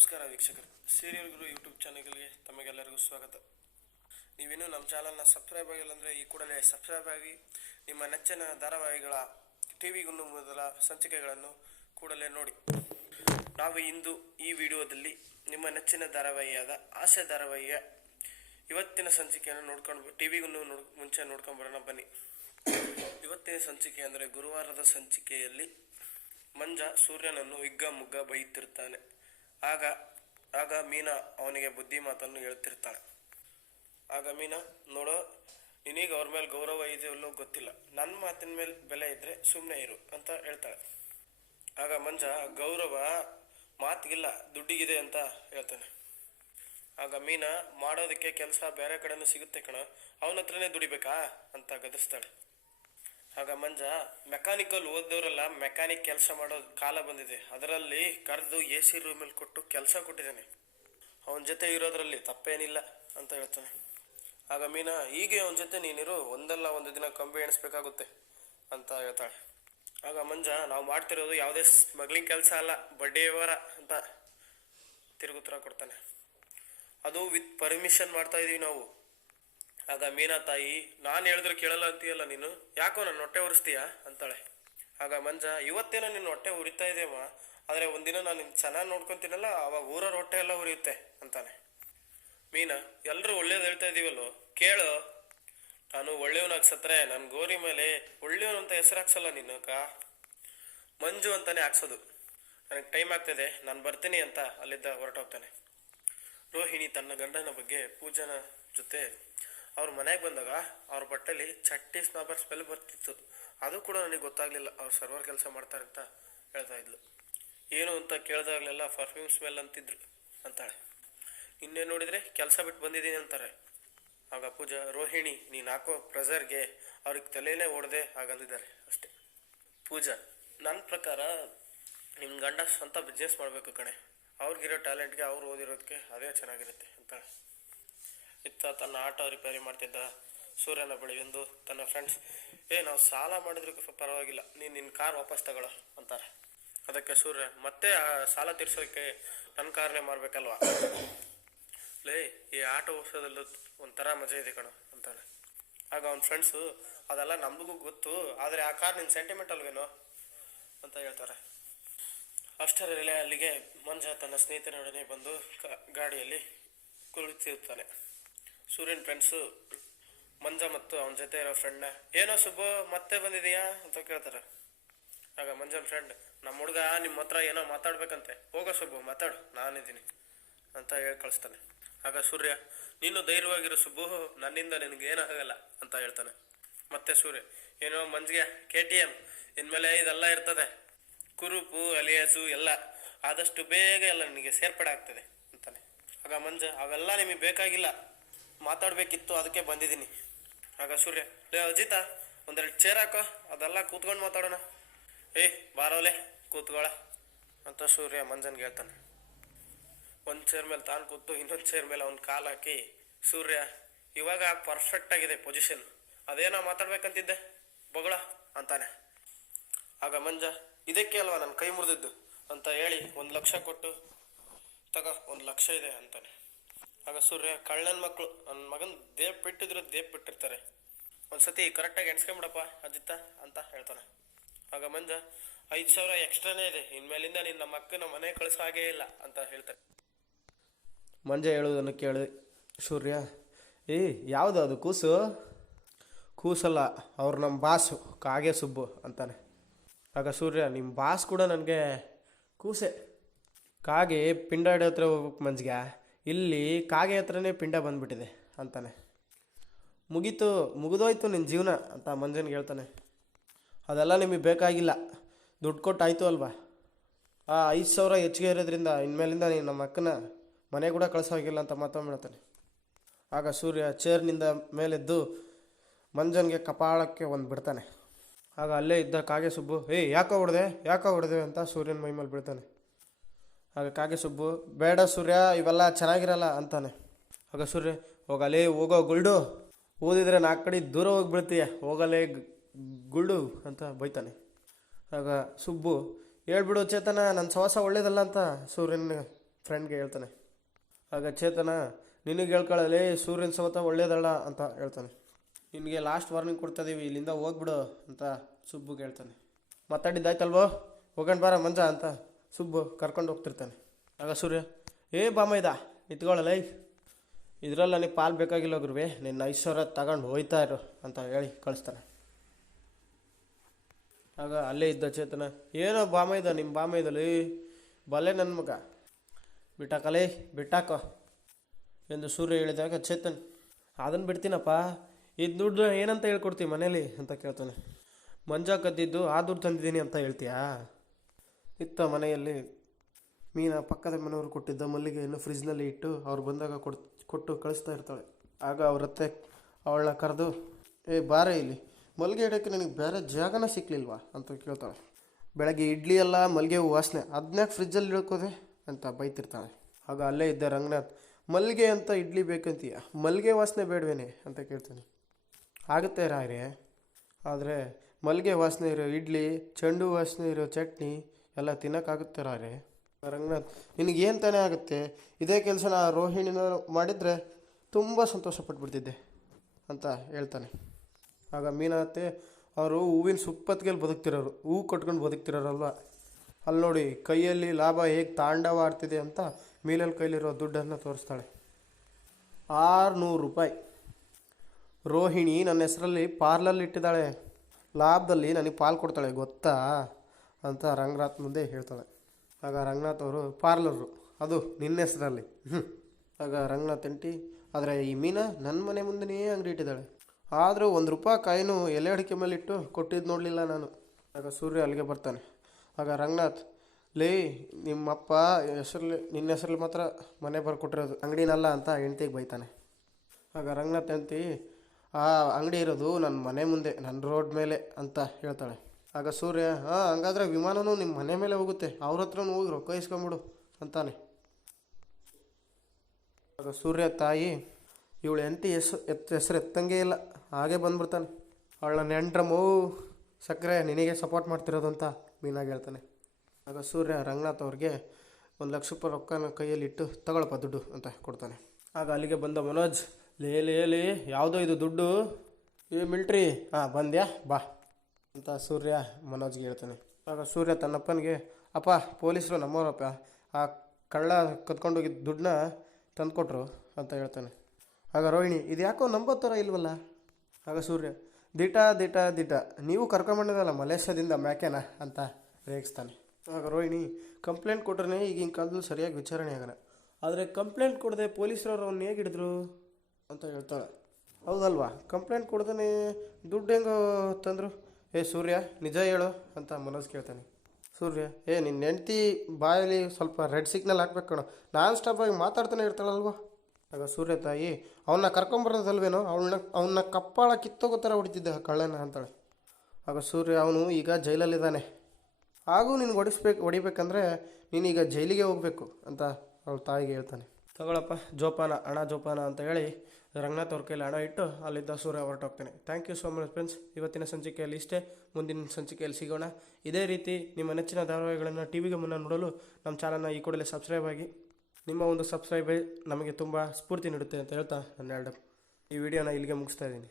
ನಮಸ್ಕಾರ ವೀಕ್ಷಕರು, ಸೀರಿಯಲ್ ಗುರು ಯೂಟ್ಯೂಬ್ ಚಾನಲ್ಗೆ ತಮಗೆಲ್ಲರಿಗೂ ಸ್ವಾಗತ. ನೀವಿನ್ನೂ ನಮ್ಮ ಚಾನಲ್ನ ಸಬ್ಸ್ಕ್ರೈಬ್ ಆಗಿಲ್ಲ ಅಂದರೆ ಈ ಕೂಡಲೇ ಸಬ್ಸ್ಕ್ರೈಬ್ ಆಗಿ ನಿಮ್ಮ ನೆಚ್ಚಿನ ಧಾರಾವಾಹಿಗಳ ಟಿವಿಗುನ್ನು ಮೊದಲ ಸಂಚಿಕೆಗಳನ್ನು ಕೂಡಲೇ ನೋಡಿ. ನಾವು ಇಂದು ಈ ವಿಡಿಯೋದಲ್ಲಿ ನಿಮ್ಮ ನೆಚ್ಚಿನ ಧಾರಾವಾಹಿಯಾದ ಆಸೆ ಧಾರಾವಾಹಿಯ ಇವತ್ತಿನ ಸಂಚಿಕೆಯನ್ನು ನೋಡ್ಕೊಂಡು ಟಿವಿಗುನ್ನು ಮುಂಚೆ ನೋಡ್ಕೊಂಡ್ಬರೋಣ ಬನ್ನಿ. ಇವತ್ತಿನ ಸಂಚಿಕೆ ಅಂದರೆ ಗುರುವಾರದ ಸಂಚಿಕೆಯಲ್ಲಿ ಮಂಜ ಸೂರ್ಯನನ್ನು ಹಿಗ್ಗಮುಗ್ಗ ಬೈಯುತ್ತಿರ್ತಾನೆ. ಆಗ ಮೀನಾ ಅವನಿಗೆ ಬುದ್ಧಿ ಮಾತನ್ನು ಹೇಳ್ತಿರ್ತಾಳೆ. ಆಗ ಮೀನಾ, ನೋಡೋ, ನಿನಗೆ ಅವ್ರ ಮೇಲೆ ಗೌರವ ಇದೆಯಲ್ಲೋ ಗೊತ್ತಿಲ್ಲ, ನನ್ನ ಮಾತಿನ ಮೇಲೆ ಬೆಲೆ ಇದ್ರೆ ಸುಮ್ಮನೆ ಇರು ಅಂತ ಹೇಳ್ತಾಳೆ. ಆಗ ಮಂಜ, ಗೌರವ ಮಾತಿಗಿಲ್ಲ, ದುಡ್ಡಿಗಿದೆ ಅಂತ ಹೇಳ್ತಾನೆ. ಆಗ ಮೀನಾ, ಮಾಡೋದಕ್ಕೆ ಕೆಲಸ ಬೇರೆ ಕಡೆನೂ ಸಿಗುತ್ತೆ ಕಣ, ಅವನ ಹತ್ರನೇ ದುಡಿಬೇಕಾ ಅಂತ ಗದರಿಸ್ತಾಳೆ. ಆಗ ಮಂಜ, ಮೆಕ್ಯಾನಿಕಲ್ ಓದೋರೆಲ್ಲ ಮೆಕ್ಯಾನಿಕ್ ಕೆಲಸ ಮಾಡೋ ಕಾಲ ಬಂದಿದೆ, ಅದರಲ್ಲಿ ಕರೆದು AC ರೂಮಲ್ಲಿ ಕೊಟ್ಟು ಕೆಲಸ ಕೊಟ್ಟಿದ್ದಾನೆ, ಅವನ ಜೊತೆ ಇರೋದ್ರಲ್ಲಿ ತಪ್ಪೇನಿಲ್ಲ ಅಂತ ಹೇಳ್ತಾನೆ. ಆಗ ಮೀನಾ, ಹೀಗೆ ಅವನ ಜೊತೆ ನೀನಿರು, ಒಂದಲ್ಲ ಒಂದು ದಿನ ಕಂಬಿ ಎಣಿಸ್ಬೇಕಾಗುತ್ತೆ ಅಂತ ಹೇಳ್ತಾಳೆ. ಆಗ ಮಂಜ, ನಾವು ಮಾಡ್ತಿರೋದು ಯಾವುದೇ ಸ್ಮಗ್ಲಿಂಗ್ ಕೆಲಸ ಅಲ್ಲ, ಬಡ್ಡಿ ವ್ಯವಹಾರ ಅಂತ ತಿರುಗುತ್ತರ ಕೊಡ್ತಾನೆ. ಅದು ವಿತ್ ಪರ್ಮಿಷನ್ ಮಾಡ್ತಾ ಇದೀವಿ ನಾವು. ಆಗ ಮೀನಾ ತಾಯಿ, ನಾನು ಹೇಳಿದ್ರೆ ಕೇಳಲ್ಲ ಅಂತೀಯಲ್ಲ ನೀನು, ಯಾಕೋ ನನ್ನ ಹೊಟ್ಟೆ ಉರಿಸ್ತೀಯ ಅಂತಾಳೆ. ಆಗ ಮಂಜ, ಇವತ್ತೇನೋ ನಿನ್ನ ಹೊಟ್ಟೆ ಉರಿತಾ ಇದೆಯಮ್ಮ, ಆದರೆ ಒಂದಿನ ನಾನು ನಿನ್ನ ಚೆನ್ನಾಗಿ ನೋಡ್ಕೊತೀನಲ್ಲ, ಅವಾಗ ಊರವ್ರ ಹೊಟ್ಟೆ ಎಲ್ಲ ಉರಿಯುತ್ತೆ ಅಂತಾನೆ. ಮೀನಾ, ಎಲ್ಲರೂ ಒಳ್ಳೇದು ಹೇಳ್ತಾ ಇದೀವಲ್ಲೋ, ಕೇಳು, ನಾನು ಒಳ್ಳೆಯವನಾಗಿ ಸತ್ರೆ ನನ್ನ ಗೋರಿ ಮೇಲೆ ಒಳ್ಳೆಯವನು ಅಂತ ಹೆಸರು ಹಾಕ್ಸಲ್ಲ ನೀನು ಮಂಜು ಅಂತಾನೆ ಹಾಕ್ಸೋದು. ನನಗೆ ಟೈಮ್ ಆಗ್ತದೆ, ನಾನು ಬರ್ತೀನಿ ಅಂತ ಅಲ್ಲಿದ್ದ ಹೊರಟೋಗ್ತಾನೆ. ರೋಹಿಣಿ ತನ್ನ ಗಂಡನ ಬಗ್ಗೆ ಪೂಜನ ಜೊತೆ ಅವ್ರ ಮನೆಗೆ ಬಂದಾಗ ಅವ್ರ ಬಟ್ಟೆಲಿ ಚಟ್ಟಿ ಸ್ನಾಬರ್ ಸ್ಮೆಲ್ ಬರ್ತಿತ್ತು. ಅದು ಕೂಡ ನನಗೆ ಗೊತ್ತಾಗ್ಲಿಲ್ಲ, ಅವ್ರು ಸರ್ವರ್ ಕೆಲಸ ಮಾಡ್ತಾರೆ ಅಂತ ಹೇಳ್ತಾ ಇದ್ಲು. ಏನು ಅಂತ ಕೇಳಿದಾಗಲೆಲ್ಲ ಪರ್ಫ್ಯೂಮ್ ಸ್ಮೆಲ್ ಅಂತಿದ್ರು ಅಂತಾಳೆ. ಇನ್ನೇ ನೋಡಿದ್ರೆ ಕೆಲಸ ಬಿಟ್ಟು ಬಂದಿದ್ದೀನಿ ಅಂತಾರೆ. ಆಗ ಪೂಜಾ, ರೋಹಿಣಿ, ನೀನು ಹಾಕೋ ಪ್ರೆಸರ್ಗೆ ಅವ್ರಿಗೆ ತಲೆನೇ ಓಡದೆ ಹಾಗಂದಿದ್ದಾರೆ ಅಷ್ಟೆ. ಪೂಜಾ, ನನ್ನ ಪ್ರಕಾರ ನಿಮ್ಮ ಗಂಡ ಸ್ವಂತ ಬಿಸ್ನೆಸ್ ಮಾಡಬೇಕು ಕಣೆ, ಅವ್ರಿಗಿರೋ ಟ್ಯಾಲೆಂಟ್ಗೆ ಅವ್ರು ಓದಿರೋದಕ್ಕೆ ಅದೇ ಚೆನ್ನಾಗಿರುತ್ತೆ ಅಂತಾಳೆ. ಇತ್ತ ತನ್ನ ಆಟೋ ರಿಪೇರಿ ಮಾಡ್ತಿದ್ದ ಸೂರ್ಯನ ಬಳಿ ಒಂದು ತನ್ನ ಫ್ರೆಂಡ್ಸ್, ನಾವು ಸಾಲ ಮಾಡಿದ್ರು ಪರವಾಗಿಲ್ಲ, ನೀನು ನಿನ್ನ ಕಾರ್ ವಾಪಸ್ ತಗೊಳ್ಳೋ ಅಂತಾರೆ. ಅದಕ್ಕೆ ಸೂರ್ಯ, ಮತ್ತೆ ಆ ಸಾಲ ತೀರ್ಸೋಕ್ಕೆ ನನ್ನ ಕಾರ್ನೇ ಮಾರಬೇಕಲ್ವಾ, ಈ ಆಟೋ ಓಡಿಸೋದಲ್ಲೂ ಒಂಥರ ಮಜಾ ಇದೆ ಕಣ ಅಂತಾನೆ. ಆಗ ಅವನ ಫ್ರೆಂಡ್ಸು, ಅದೆಲ್ಲ ನಮಗೂ ಗೊತ್ತು, ಆದರೆ ಆ ಕಾರ್ ನಿನ್ನ ಸೆಂಟಿಮೆಂಟ್ ಅಲ್ವೇನೋ ಅಂತ ಹೇಳ್ತಾರೆ. ಅಷ್ಟರಲ್ಲಿ ಅಲ್ಲಿಗೆ ಮಂಜ ತನ್ನ ಸ್ನೇಹಿತನೊಡನೆ ಬಂದು ಗಾಡಿಯಲ್ಲಿ ಕುಳಿತಿರ್ತಾನೆ. ಸೂರ್ಯನ ಫ್ರೆಂಡ್ಸು ಮಂಜ ಮತ್ತು ಅವನ ಜೊತೆ ಇರೋ ಫ್ರೆಂಡ್ನ, ಏನೋ ಸುಬ್ಬು ಮತ್ತೆ ಬಂದಿದೆಯಾ ಅಂತ ಕೇಳ್ತಾರೆ. ಆಗ ಮಂಜನ ಫ್ರೆಂಡ್, ನಮ್ಮ ಹುಡುಗ ನಿಮ್ಮ ಹತ್ರ ಏನೋ ಮಾತಾಡ್ಬೇಕಂತೆ, ಹೋಗೋ ಸುಬ್ಬು ಮಾತಾಡು, ನಾನಿದ್ದೀನಿ ಅಂತ ಹೇಳಿ ಕಳಿಸ್ತಾನೆ. ಆಗ ಸೂರ್ಯ, ನೀನು ಧೈರ್ಯವಾಗಿರೋ ಸುಬ್ಬು, ನನ್ನಿಂದ ನಿನಗೆ ಏನಾಗಲ್ಲ ಅಂತ ಹೇಳ್ತಾನೆ. ಮತ್ತೆ ಸೂರ್ಯ, ಏನೋ ಮಂಜಿಗೆ KTM ಇನ್ಮೇಲೆ ಇದೆಲ್ಲ ಇರ್ತದೆ, ಕುರುಪು ಅಲಿಯಾಸು ಎಲ್ಲ ಆದಷ್ಟು ಬೇಗ ಎಲ್ಲ ನಿನಗೆ ಸೇರ್ಪಡೆ ಆಗ್ತದೆ ಅಂತಾನೆ. ಆಗ ಮಂಜ, ಅವೆಲ್ಲ ನಿಮಗೆ ಬೇಕಾಗಿಲ್ಲ, ಮಾತಾಡ್ಬೇಕಿತ್ತು, ಅದಕ್ಕೆ ಬಂದಿದ್ದೀನಿ. ಆಗ ಸೂರ್ಯ, ಅಜಿತ, ಒಂದೆರಡು ಚೇರ್ ಹಾಕೋ, ಅದೆಲ್ಲ ಕೂತ್ಕೊಂಡು ಮಾತಾಡೋಣ. ಬಾರೋಲೆ ಕೂತ್ಕೊಳ್ಳ ಅಂತ ಸೂರ್ಯ ಮಂಜನ್ಗೆ ಹೇಳ್ತಾನೆ. ಒಂದು ಚೇರ್ ಮೇಲೆ ತಾನು ಕೂತು ಇನ್ನೊಂದು ಚೇರ್ ಮೇಲೆ ಅವ್ನ ಕಾಲು ಹಾಕಿ, ಸೂರ್ಯ, ಇವಾಗ ಪರ್ಫೆಕ್ಟ್ ಆಗಿದೆ ಪೊಸಿಷನ್, ಅದೇನೋ ಮಾತಾಡ್ಬೇಕಂತಿದ್ದೆ ಬೊಗಳ ಅಂತಾನೆ. ಆಗ ಮಂಜ, ಇದಕ್ಕೆ ಅಲ್ವಾ ನನ್ನ ಕೈ ಮುರಿದಿದ್ದು ಅಂತ ಹೇಳಿ 1 ಲಕ್ಷ ಕೊಟ್ಟು, ತಗ 1 ಲಕ್ಷ ಇದೆ ಅಂತಾನೆ. ಆಗ ಸೂರ್ಯ, ಕಳ್ಳನ ಮಕ್ಕಳು, ನನ್ನ ಮಗನ್ ದೇಪ್ ಬಿಟ್ಟಿದ್ರು ದೇಪ್ ಬಿಟ್ಟಿರ್ತಾರೆ, ಒಂದ್ಸತಿ ಕರೆಕ್ಟಾಗಿ ಎಣ್ಸ್ಕೊಂಬಿಡಪ್ಪ ಅಜಿತ ಅಂತ ಹೇಳ್ತಾನೆ. ಆಗ ಮಂಜ, 5,000 ಎಕ್ಸ್ಟ್ರಾನೇ ಇದೆ, ಇನ್ಮೇಲಿಂದ ನೀನು ನಮ್ಮ ಅಕ್ಕನ ಮನೆ ಕಳಿಸೋ ಹಾಗೇ ಇಲ್ಲ ಅಂತ ಹೇಳ್ತಾನೆ. ಮಂಜ ಹೇಳುವುದನ್ನು ಕೇಳಿ ಸೂರ್ಯ, ಯಾವುದು ಅದು ಕೂಸಲ್ಲ, ಅವ್ರು ನಮ್ಮ ಬಾಸು ಕಾಗೆ ಸುಬ್ಬು ಅಂತಾನೆ. ಆಗ ಸೂರ್ಯ, ನಿಮ್ಮ ಬಾಸ್ ಕೂಡ ನನಗೆ ಕೂಸೆ, ಕಾಗೆ ಪಿಂಡ ಹಿಡಿಯೋ ಹತ್ರ ಹೋಗ್ಬೇಕು ಮಂಜಿಗೆ, ಇಲ್ಲಿ ಕಾಗೆ ಹತ್ರನೇ ಪಿಂಡ ಬಂದ್ಬಿಟ್ಟಿದೆ ಅಂತಾನೆ. ಮುಗಿದೋಯ್ತು ನಿನ್ನ ಜೀವನ ಅಂತ ಮಂಜನ್ಗೆ ಹೇಳ್ತಾನೆ. ಅದೆಲ್ಲ ನಿಮಗೆ ಬೇಕಾಗಿಲ್ಲ, ದುಡ್ಡು ಕೊಟ್ಟು ಆಯಿತು ಅಲ್ವಾ, ಆ 5,000 ಹೆಚ್ಚಿಗೆ ಇರೋದ್ರಿಂದ ಇನ್ಮೇಲಿಂದ ನೀನು ನಮ್ಮ ಅಕ್ಕನ ಮನೆ ಕೂಡ ಕಳಿಸೋಗಿಲ್ಲ ಅಂತ ಮತ್ತೊಮ್ಮೆ ಹೇಳ್ತಾನೆ. ಆಗ ಸೂರ್ಯ ಚೇರ್ನಿಂದ ಮೇಲೆದ್ದು ಮಂಜನ್ಗೆ ಕಪಾಳಕ್ಕೆ ಒಂದು ಬಿಡ್ತಾನೆ. ಆಗ ಅಲ್ಲೇ ಇದ್ದ ಕಾಗೆ ಸುಬ್ಬು, ಯಾಕೋ ಹೊಡೆದೆ ಅಂತ ಸೂರ್ಯನ ಮೈ ಮೇಲೆ ಬೀಳ್ತಾನೆ. ಆಗ ಕಾಗೆ ಸುಬ್ಬು, ಬೇಡ ಸೂರ್ಯ, ಇವೆಲ್ಲ ಚೆನ್ನಾಗಿರಲ್ಲ ಅಂತಾನೆ. ಆಗ ಸೂರ್ಯ, ಹೋಗೋ ಗುಲ್ಡು, ಓದಿದ್ರೆ 4 ಕಡೆ ದೂರ ಹೋಗಿ ಬೀಳ್ತೀಯ, ಹೋಗಲೇ ಗುಲ್ಡು ಅಂತ ಬೈತಾನೆ. ಆಗ ಸುಬ್ಬು, ಹೇಳ್ಬಿಡು ಚೇತನ, ನನ್ನ ಸವಾಸ ಒಳ್ಳೇದಲ್ಲ ಅಂತ ಸೂರ್ಯನ ಫ್ರೆಂಡ್ಗೆ ಹೇಳ್ತಾನೆ. ಆಗ ಚೇತನ, ನಿನಗೆ ಹೇಳ್ಕೊಳ್ಳಲಿ ಸೂರ್ಯನ ಸವತ ಒಳ್ಳೇದಲ್ಲ ಅಂತ ಹೇಳ್ತಾನೆ. ನಿನಗೆ ಲಾಸ್ಟ್ ವಾರ್ನಿಂಗ್ ಕೊಡ್ತಾ ಇದೀವಿ, ಇಲ್ಲಿಂದ ಹೋಗ್ಬಿಡು ಅಂತ ಸುಬ್ಬುಗೆ ಹೇಳ್ತಾನೆ. ಮಾತಾಡಿದ್ದಾಯ್ತಲ್ವೋ, ಹೋಗೋಣ ಬಾರ ಮಂಜ ಅಂತ ಸುಬ್ಬು ಕರ್ಕೊಂಡು ಹೋಗ್ತಿರ್ತಾನೆ. ಆಗ ಸೂರ್ಯ, ಬಾಮೈದ ನಿಂತ್ಕೊಳ್ಳಲ್ಲ, ಇದರಲ್ಲಿ ನನಗೆ ಪಾಲು ಬೇಕಾಗಿಲ್ಲ ಗುರುವೆ, ನಿನ್ನ ಐಶ್ವರ್ಯ ತಗೊಂಡು ಹೋಯ್ತಾ ಇರು ಅಂತ ಹೇಳಿ ಕಳಿಸ್ತಾನೆ. ಆಗ ಅಲ್ಲೇ ಇದ್ದ ಚೇತನ, ಏನೋ ಬಾಮೈದ ನಿಮ್ಮ ಬಾಮೈದಲ್ಲಿ ಬಲೆ ನನ್ನ ಮಗ, ಬಿಟ್ಟಾಕಲೇ ಬಿಟ್ಟಾಕೋ ಎಂದು ಸೂರ್ಯ ಹೇಳಿದಾಗ ಚೇತನ್, ಅದನ್ನು ಬಿಡ್ತೀನಪ್ಪ, ಇದು ದುಡ್ಡು ಏನಂತ ಹೇಳ್ಕೊಡ್ತೀವಿ ಮನೇಲಿ ಅಂತ ಕೇಳ್ತಾನೆ. ಮಂಜ ಕದ್ದಿದ್ದು ಆ ದುಡ್ಡು ತಂದಿದ್ದೀನಿ ಅಂತ ಹೇಳ್ತೀಯಾ? ಇತ್ತ ಮನೆಯಲ್ಲಿ ಮೀನಾ ಪಕ್ಕದ ಮನೆಯವರು ಕೊಟ್ಟಿದ್ದ ಮಲ್ಲಿಗೆಯನ್ನು ಫ್ರಿಜ್ನಲ್ಲಿ ಇಟ್ಟು ಅವ್ರು ಬಂದಾಗ ಕೊಟ್ಟು ಕಳಿಸ್ತಾ ಇರ್ತಾಳೆ. ಆಗ ಅವ್ರತ್ತೆ ಅವಳನ್ನ ಕರೆದು, ಬಾರೆ ಇಲ್ಲಿ, ಮಲ್ಲಿಗೆ ಇಡೋಕ್ಕೆ ನನಗೆ ಬೇರೆ ಜಾಗನ ಸಿಕ್ಕಲಿಲ್ವಾ ಅಂತ ಕೇಳ್ತಾಳೆ. ಬೆಳಗ್ಗೆ ಇಡ್ಲಿ ಎಲ್ಲ ಮಲ್ಲಿಗೆ ಹೂ ವಾಸನೆ, ಅದನ್ಯಾಕೆ ಫ್ರಿಜ್ಜಲ್ಲಿ ಇಳ್ಕೋದೆ ಅಂತ ಬೈತಿರ್ತಾಳೆ. ಆಗ ಅಲ್ಲೇ ಇದ್ದ ರಂಗನಾಥ್, ಮಲ್ಲಿಗೆ ಅಂತ ಇಡ್ಲಿ ಬೇಕಂತೀಯ, ಮಲ್ಲಿಗೆ ವಾಸನೆ ಬೇಡವೇನೆ ಅಂತ ಕೇಳ್ತಾನೆ. ಆಗುತ್ತೆ ರಾಯ್ರೆ, ಆದರೆ ಮಲ್ಲಿಗೆ ವಾಸನೆ ಇರೋ ಇಡ್ಲಿ, ಚೆಂಡು ವಾಸನೆ ಇರೋ ಚಟ್ನಿ ಎಲ್ಲ ತಿನ್ನೋಕ್ಕಾಗುತ್ತೆ ರಾಯ್ರೆ. ರಂಗನಾಥ್, ನಿನಗೇನು ತಾನೇ ಆಗುತ್ತೆ, ಇದೇ ಕೆಲಸನ ರೋಹಿಣಿನ ಮಾಡಿದರೆ ತುಂಬ ಸಂತೋಷಪಟ್ಬಿಡ್ತಿದ್ದೆ ಅಂತ ಹೇಳ್ತಾನೆ. ಆಗ ಮೀನಾತೆ, ಅವರು ಹೂವಿನ ಸುಪ್ಪತ್ತಿಗೆಲ್ಲಿ ಬದುಕ್ತಿರೋರು, ಹೂವು ಕಟ್ಕೊಂಡು ಬದುಕ್ತಿರೋರಲ್ವ, ಅಲ್ಲಿ ನೋಡಿ ಕೈಯಲ್ಲಿ ಲಾಭ ಹೇಗೆ ತಾಂಡವ ಆಡ್ತಿದೆ ಅಂತ ಮೀನಲ್ಲಿ ಕೈಲಿರೋ ದುಡ್ಡನ್ನು ತೋರಿಸ್ತಾಳೆ. 600 ರೂಪಾಯಿ. ರೋಹಿಣಿ ನನ್ನ ಹೆಸರಲ್ಲಿ ಪಾರ್ಲಲ್ಲಿ ಇಟ್ಟಿದ್ದಾಳೆ, ಲಾಭದಲ್ಲಿ ನನಗೆ ಪಾಲು ಕೊಡ್ತಾಳೆ ಗೊತ್ತಾ ಅಂತ ರಂಗನಾಥ್ ಮುಂದೆ ಹೇಳ್ತಾಳೆ. ಆಗ ರಂಗನಾಥ್ ಅವರು, ಪಾರ್ಲರು ಅದು ನಿನ್ನ ಹೆಸರಲ್ಲಿ. ಆಗ ರಂಗನಾಥ್ ಅಂಟಿ, ಆದರೆ ಈ ಮೀನಾ ನನ್ನ ಮನೆ ಮುಂದೆನೇ ಅಂಗಡಿ ಇಟ್ಟಿದ್ದಾಳೆ, ಆದರೂ 1 ರೂಪಾಯಿ ಕಾಯಿನೂ ಎಲೆ ಅಡಿಕೆ ಮೇಲೆ ಇಟ್ಟು ಕೊಟ್ಟಿದ್ದು ನೋಡಲಿಲ್ಲ ನಾನು. ಆಗ ಸೂರ್ಯ ಅಲ್ಲಿಗೆ ಬರ್ತಾನೆ. ಆಗ ರಂಗನಾಥ್, ನಿಮ್ಮಪ್ಪ ಹೆಸರಲ್ಲಿ ನಿನ್ನ ಹೆಸರಲ್ಲಿ ಮಾತ್ರ ಮನೆ ಬರ್ಕೊಟ್ಟಿರೋದು, ಅಂಗಡಿನಲ್ಲ ಅಂತ ಹೆಂಡ್ತಿಗೆ ಬೈತಾನೆ. ಆಗ ರಂಗನಾಥ್ ಹೆಂಡ್ತಿ, ಆ ಅಂಗಡಿ ಇರೋದು ನನ್ನ ಮನೆ ಮುಂದೆ, ನನ್ನ ರೋಡ್ ಮೇಲೆ ಅಂತ ಹೇಳ್ತಾಳೆ. ಆಗ ಸೂರ್ಯ, ಹಂಗಾದ್ರೆ ವಿಮಾನನೂ ನಿಮ್ಮ ಮನೆ ಮೇಲೆ ಹೋಗುತ್ತೆ, ಅವ್ರ ಹತ್ರನೂ ಹೋಗಿ ರೊಕ್ಕ ಇಸ್ಕೊಂಬಿಡು ಅಂತಾನೆ. ಆಗ ಸೂರ್ಯ ತಾಯಿ, ಇವಳು ಹೆಂಡತಿ ಹೆಸರು ಎತ್ತಂಗೆ ಇಲ್ಲ, ಹಾಗೆ ಬಂದ್ಬಿಡ್ತಾನೆ. ಅವಳ ನೆಂಟ್ರ ಸಕ್ಕರೆ ನಿನಗೆ ಸಪೋರ್ಟ್ ಮಾಡ್ತಿರೋದು ಅಂತ ಮೀನಾಗಿ ಹೇಳ್ತಾನೆ. ಆಗ ಸೂರ್ಯ ರಂಗನಾಥ್ ಅವ್ರಿಗೆ 1 ಲಕ್ಷ ರೂಪಾಯಿ ರೊಕ್ಕನ ಕೈಯಲ್ಲಿ ಇಟ್ಟು ತಗೊಳಪ್ಪ ದುಡ್ಡು ಅಂತ ಕೊಡ್ತಾನೆ. ಆಗ ಅಲ್ಲಿಗೆ ಬಂದ ಮನೋಜ್, ಲೇ ಯಾವುದೋ ಇದು ದುಡ್ಡು, ಮಿಲ್ಟ್ರಿ, ಬಂದ್ಯಾ ಬಾ ಅಂತ ಸೂರ್ಯ ಮನೋಜ್ಗೆ ಹೇಳ್ತಾನೆ. ಆಗ ಸೂರ್ಯ ತನ್ನಪ್ಪನಿಗೆ, ಅಪ್ಪ ಪೊಲೀಸರು ನಮ್ಮವರಪ್ಪ, ಆ ಕಳ್ಳ ಕದ್ಕೊಂಡೋಗಿದ್ದ ದುಡ್ಡನ್ನ ತಂದುಕೊಟ್ರು ಅಂತ ಹೇಳ್ತಾನೆ. ಆಗ ರೋಹಿಣಿ, ಇದು ಯಾಕೋ ನಂಬೋ ಥರ ಇಲ್ವಲ್ಲ. ಆಗ ಸೂರ್ಯ, ದಿಟ ನೀವು ಕರ್ಕೊಂಬಂದಿದ್ದಲ್ಲ ಮಲೇಷ್ಯಾದಿಂದ ಮ್ಯಾಕೆನ ಅಂತ ರೇಗಿಸ್ತಾನೆ. ಆಗ ರೋಹಿಣಿ, ಕಂಪ್ಲೇಂಟ್ ಕೊಟ್ರೆ ಈಗಿನ ಕಾಲದಲ್ಲಿ ಸರಿಯಾಗಿ ವಿಚಾರಣೆ ಆಗೋಣ, ಆದರೆ ಕಂಪ್ಲೇಂಟ್ ಕೊಡದೆ ಪೊಲೀಸರವ್ರು ಅವ್ನು ಹೇಗೆ ಹಿಡಿದ್ರು ಅಂತ ಹೇಳ್ತಾಳೆ. ಹೌದಲ್ವಾ, ಕಂಪ್ಲೇಂಟ್ ಕೊಡ್ದೇ ದುಡ್ಡು ಹೆಂಗೋ ತಂದರು? ಸೂರ್ಯ ನಿಜ ಹೇಳು ಅಂತ ಮನೋಜ್ ಕೇಳ್ತಾನೆ. ಸೂರ್ಯ, ನಿನ್ನ ಹೆಂಡ್ತಿ ಬಾಯಲ್ಲಿ ಸ್ವಲ್ಪ ರೆಡ್ ಸಿಗ್ನಲ್ ಹಾಕ್ಬೇಕು ಕಣೋ, ನಾನ್ ಸ್ಟಾಪಾಗಿ ಮಾತಾಡ್ತಾನೆ ಇರ್ತಾಳಲ್ವ. ಆಗ ಸೂರ್ಯ ತಾಯಿ, ಅವನ್ನ ಕರ್ಕೊಂಬರೋದಲ್ವೇನೋ, ಅವನ್ನ ಕಪ್ಪಾಳ ಕಿತ್ತೋಗೋ ಥರ ಹೊಡಿತಿದ್ದೆ ಕಳ್ಳನ ಅಂತಾಳೆ. ಆಗ ಸೂರ್ಯ, ಅವನು ಈಗ ಜೈಲಲ್ಲಿದ್ದಾನೆ, ಹಾಗೂ ನಿನ್ಗೆ ಹೊಡಿಬೇಕಂದ್ರೆ ನೀನೀಗ ಜೈಲಿಗೆ ಹೋಗಬೇಕು ಅಂತ ಅವಳ ತಾಯಿಗೆ ಹೇಳ್ತಾನೆ. ತಗೊಳಪ್ಪ ಹಣ ಜೋಪಾನ ಅಂತ ಹೇಳಿ ರಂಗನಾಥ್ ಅವ್ರ ಕೈಲಿ ಹಣ ಇಟ್ಟು ಅಲ್ಲಿದ್ದ ಸೂರ್ಯ ಹೊರಟೋಗ್ತಾನೆ. Thank you so much friends. ಇವತ್ತಿನ ಸಂಚಿಕೆಯಲ್ಲಿ ಇಷ್ಟೇ, ಮುಂದಿನ ಸಂಚಿಕೆಯಲ್ಲಿ ಸಿಗೋಣ. ಇದೇ ರೀತಿ ನಿಮ್ಮ ನೆಚ್ಚಿನ ಧಾರಾವಾಹಿಗಳನ್ನು ಟಿವಿಗೆ ಮುನ್ನ ನೋಡಲು ನಮ್ಮ ಚಾನಲ್ನ ಈ ಕೂಡಲೇ ಸಬ್ಸ್ಕ್ರೈಬ್ ಆಗಿ. ನಿಮ್ಮ ಒಂದು ಸಬ್ಸ್ಕ್ರೈಬ್ ನಮಗೆ ತುಂಬ ಸ್ಫೂರ್ತಿ ನೀಡುತ್ತೆ ಅಂತ ಹೇಳ್ತಾ ಈ ವಿಡಿಯೋನ ಇಲ್ಲಿಗೆ ಮುಗಿಸ್ತಾ ಇದ್ದೀನಿ.